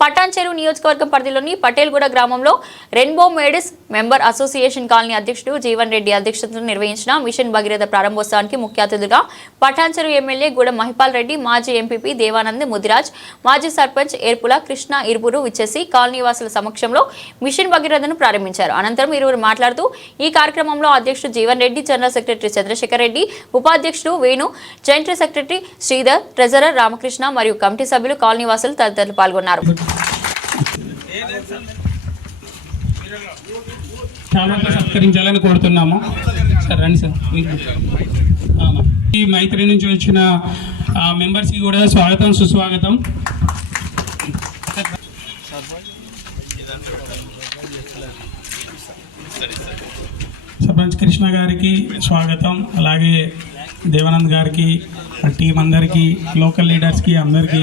పటాన్చెరు నియోజకవర్గం పరిధిలోని పటేల్గూడ గ్రామంలో rainbow Midas member association colony అధ్యక్షుడు జీవన్ రెడ్డి అధ్యక్షతను నిర్వహించిన మిషన్ భగీరథ ప్రారంభోత్సవానికి ముఖ్య అతిథిగా పటాన్చెరు ఎమ్మెల్యే గూడ మహిపాల్ రెడ్డి మాజీ ఎంపీపీ దేవానంద్ ముదిరాజ్ మాజీ సర్పంచ్ ఏర్పుల కృష్ణ ఇరుపురు విచ్చేసి కాలనీవాసుల సమక్షంలో మిషన్ భగీరథను ప్రారంభించారు. అనంతరం ఇరువురు మాట్లాడుతూ ఈ కార్యక్రమంలో అధ్యక్షుడు జీవన్ రెడ్డి జనరల్ సెక్రటరీ చంద్రశేఖర్ రెడ్డి ఉపాధ్యక్షుడు Venu joint secretary Sridhar treasurer Ramakrishna మరియు కమిటీ సభ్యులు కాలనీవాసులు తదితరులు పాల్గొన్నారు. చాలా సత్కరించాలని కోరుతున్నాము. సార్ రండి సార్. ఈ మైత్రి నుంచి వచ్చిన మెంబర్స్కి కూడా స్వాగతం సుస్వాగతం. సర్పంచ్ కృష్ణ గారికి స్వాగతం అలాగే దేవానంద్ గారికి టీం అందరికీ లోకల్ లీడర్స్కి అందరికీ.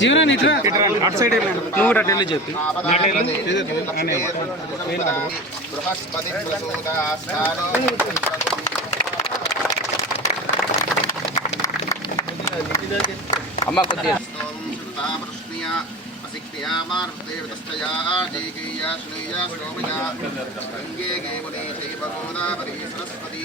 జీవనాన్ని ఇట్లా ఇట్లా అటు సైడ్ నువ్వు కూడా అటు చెప్పి బృహస్పతి ప్రసూదాస్తానో అమ్మ కొద్దిగా श्रुतामृष्णिया असिक्तिया मारुदेवतस्तया आजीकीया श्नुया श्रोमया गङ्गे गेमुने चैव गोदावरी सरस्वती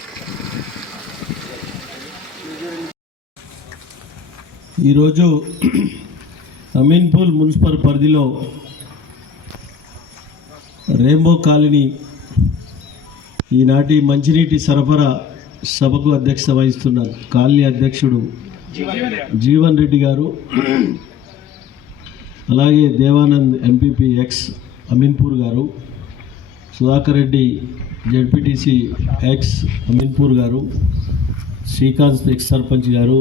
ఈరోజు అమీన్పూల్ మున్సిపల్ పరిధిలో రెయిన్బో కాలనీ ఈనాటి మంచినీటి సరఫరా సభకు అధ్యక్షత వహిస్తున్నారు కాలనీ అధ్యక్షుడు జీవన్ రెడ్డి గారు అలాగే దేవానంద్ ఎంపీపీ ఎక్స్ అమీన్పూర్ గారు సుధాకర్ రెడ్డి జడ్పీటీసీ ఎక్స్ అమీన్పూర్ గారు శ్రీకాంత్ ఎక్స్ సర్పంచ్ గారు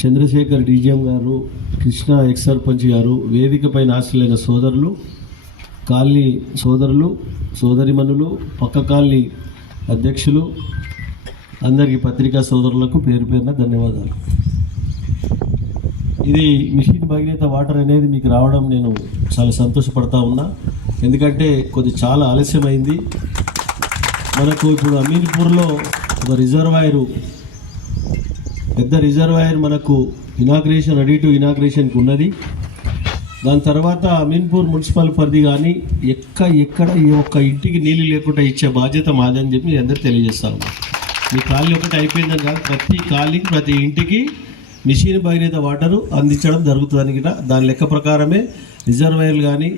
చంద్రశేఖర్ డీజీఎం గారు కృష్ణ ఎక్స్ సర్పంచ్ గారు వేదికపైన ఆశలైన సోదరులు కాలనీ సోదరులు సోదరిమణులు పక్క కాలనీ అధ్యక్షులు అందరికీ పత్రికా సోదరులకు పేరు పేరున ధన్యవాదాలు. ఇది మిషన్ భగీరథ వాటర్ అనేది మీకు రావడం నేను చాలా సంతోషపడతా ఉన్నా. ఎందుకంటే కొద్ది చాలా ఆలస్యమైంది. మనకు ఇప్పుడు అమీర్పూర్లో ఒక రిజర్వాయరు పెద్ద రిజర్వాయర్ మనకు ఇనాగ్రేషన్ రెడీ టు ఇనాగ్రేషన్కి ఉన్నది. దాని తర్వాత అమీన్పూర్ మున్సిపల్ పరిధి కానీ ఎక్క ఎక్కడ ఈ ఒక్క ఇంటికి నీళ్ళు లేకుండా ఇచ్చే బాధ్యత మాదని చెప్పి మీ అందరు తెలియజేస్తాను. మీ ఖాళీ ఒకటి అయిపోయిందని కాదు ప్రతి కాలనీకి ప్రతి ఇంటికి మిషన్ భగీరథ వాటరు అందించడం జరుగుతుందని కూడా దాని లెక్క ప్రకారమే రిజర్వాయర్లు కానీ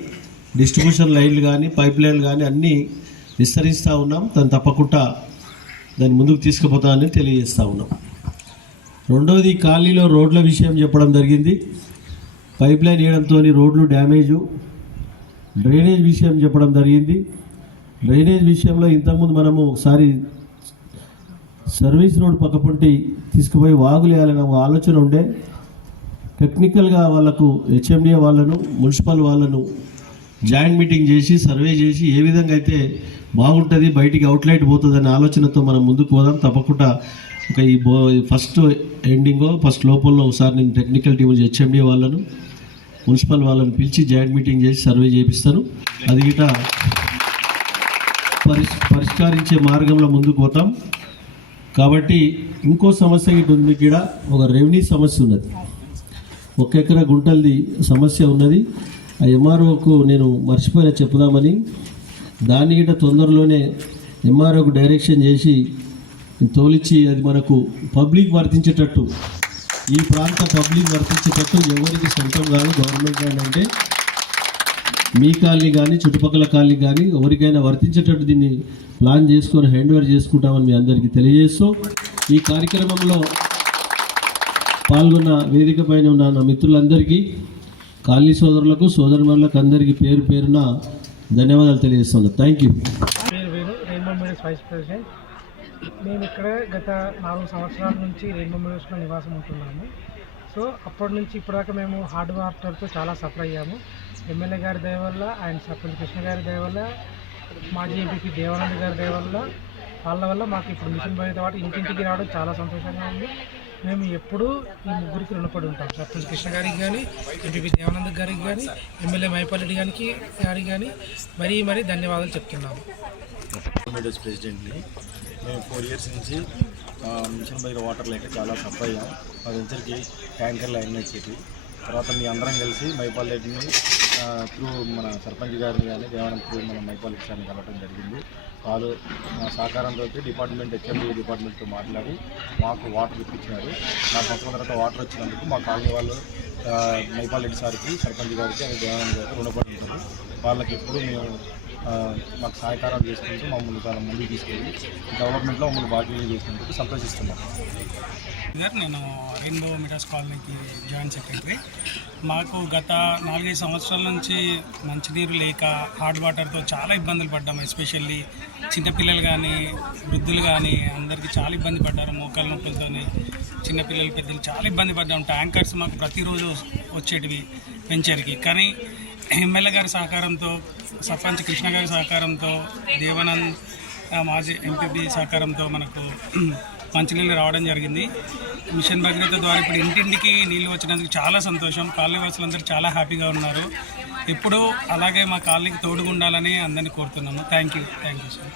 డిస్ట్రిబ్యూషన్ లైన్లు కానీ పైప్ లైన్లు కానీ అన్నీ విస్తరిస్తూ ఉన్నాం. దాన్ని తప్పకుండా దాన్ని ముందుకు తీసుకుపోతామని తెలియజేస్తూ ఉన్నాం. రెండవది ఖాళీలో రోడ్ల విషయం చెప్పడం జరిగింది. పైప్ లైన్ వేయడంతో రోడ్లు డ్యామేజు డ్రైనేజ్ విషయం చెప్పడం జరిగింది. డ్రైనేజ్ విషయంలో ఇంతకుముందు మనము ఒకసారి సర్వీస్ రోడ్ పక్కపొంటి తీసుకుపోయి వాగులు ఒక ఆలోచన ఉండే. టెక్నికల్గా వాళ్ళకు హెచ్ఎండిఏ వాళ్ళను మున్సిపల్ వాళ్ళను జాయింట్ మీటింగ్ చేసి సర్వే చేసి ఏ విధంగా అయితే బాగుంటుంది బయటికి అవుట్లైట్ పోతుందనే ఆలోచనతో మనం ముందుకు పోదాం. తప్పకుండా ఒక ఈ బో ఫస్ట్ ఎండింగో ఫస్ట్ లోపల్లో ఒకసారి నేను టెక్నికల్ టీం హెచ్ఎండి వాళ్ళను మున్సిపల్ వాళ్ళని పిలిచి జాయింట్ మీటింగ్ చేసి సర్వే చేపిస్తాను అది గిట పరిష్ పరిష్కరించే మార్గంలో ముందుకు పోతాం. కాబట్టి ఇంకో సమస్య గిట్ ఉంది ఇక్కడ ఒక రెవెన్యూ సమస్య ఉన్నది. ఒక ఎకరా గుంటలది సమస్య ఉన్నది. ఆ ఎంఆర్ఓకు నేను మర్చిపోయిన చెప్పుదామని. దాన్ని గిట్ట తొందరలోనే ఎంఆర్ఓకు డైరెక్షన్ చేసి తోలిచ్చి అది మనకు పబ్లిక్ వర్తించేటట్టు ఈ ప్రాంత పబ్లిక్ వర్తించేటట్టు ఎవరికి సొంతం కాదు గవర్నమెంట్ కానీ అంటే మీ కాలనీ కానీ చుట్టుపక్కల కాలనీ కానీ ఎవరికైనా వర్తించేటట్టు దీన్ని ప్లాన్ చేసుకొని హ్యాండ్ ఓవర్ చేసుకుంటామని మీ అందరికీ తెలియజేస్తూ ఈ కార్యక్రమంలో పాల్గొన్న వేదిక పైన ఉన్న నా మిత్రులందరికీ కాలనీ సోదరులకు సోదరులకు అందరికీ పేరు పేరున ధన్యవాదాలు తెలియజేస్తున్నాను. థ్యాంక్ యూ మేము ఇక్కడ గత నాలుగు సంవత్సరాల నుంచి రెయిన్బో మీడియస్లో నివాసం ఉంటున్నాము. సో అప్పటి నుంచి ఇప్పటిదాకా మేము హార్డ్ వాటర్తో చాలా సఫర్ అయ్యాము. ఎమ్మెల్యే గారి దయ వల్ల ఆయన సర్పంచ్ కృష్ణ గారి దయ వల్ల మాజీ ఎంపీపీ దేవానంద్ గారి దయ వల్ల వాళ్ళ వల్ల మాకు ఇప్పుడు మిషన్ బయట వాటి ఇంటింటికి రావడం చాలా సంతోషంగా ఉంది. మేము ఎప్పుడూ ఈ ముగ్గురికి రుణపడి ఉంటాం. సర్పంచ్ కృష్ణ గారికి కానీ ఎంపీపీ దేవానంద్ గారికి కానీ ఎమ్మెల్యే మైపాలరెడ్డి గారికి గారికి కానీ మరీ మరీ ధన్యవాదాలు చెప్తున్నాము. ప్రెసిడెంట్ని మేము ఫోర్ ఇయర్స్ నుంచి మిషన్ బయట వాటర్ లేక చాలా సఫర్ అయ్యాం. మా వెంచర్కి ట్యాంకర్లు అయిన వచ్చేటి తర్వాత మీ అందరం కలిసి మైపాలెడ్డిని త్రూ మన సర్పంచ్ గారిని కానీ దేవరం త్రూ మన మైపాలెడ్డి సార్ని కలవడం జరిగింది. వాళ్ళు మా సహకారంతో డిపార్ట్మెంట్ హెచ్ఎండి డిపార్ట్మెంట్తో మాట్లాడి మాకు వాటర్ ఇప్పించినారు నా సంవత్సరం తర్వాత వాటర్ వచ్చినందుకు మా కాలనీ వాళ్ళు ఆ, మైపాలెడ్డి సార్కి సర్పంచ్ గారికి అది దేవరం గారికి రుణపడి ఉంటారు. వాళ్ళకి ఎప్పుడు మేము మాకు సహకారాలు చేసుకుంటూ మమ్మల్ని చాలా ముందుకు తీసుకెళ్ళి డెవలప్మెంట్లో మమ్మల్ని భాగ్యం చేసుకుంటూ సంతోషిస్తున్నాం. నేను రెయిన్బో మిడాస్ కాలనీకి జాయింట్ సెక్రటరీ. మాకు గత నాలుగైదు సంవత్సరాల నుంచి మంచినీరు లేక హాట్ వాటర్తో చాలా ఇబ్బందులు పడ్డాము. ఎస్పెషల్లీ చిన్నపిల్లలు కానీ వృద్ధులు కానీ అందరికీ చాలా ఇబ్బంది పడ్డారు. మోకాళ్ళ నొప్పులతో చిన్నపిల్లలు పెద్దలు చాలా ఇబ్బంది పడ్డాము. ట్యాంకర్స్ మాకు ప్రతిరోజు వచ్చేటివి వెంచర్కి కానీ ఎమ్మెల్యే గారి సహకారంతో సర్పంచ్ కృష్ణ గారి సహకారంతో దేవానంద్ మాజీ ఎంపీపీ సహకారంతో మనకు మంచినీళ్ళు రావడం జరిగింది. మిషన్ భగీరథ ద్వారా ఇప్పుడు ఇంటింటికి నీళ్ళు వచ్చినందుకు చాలా సంతోషం. కాలనీ వాసులందరూ చాలా హ్యాపీగా ఉన్నారు. ఎప్పుడూ అలాగే మా కాలనీకి తోడుగా ఉండాలని అందరినీ కోరుతున్నాము. Thank you thank you sir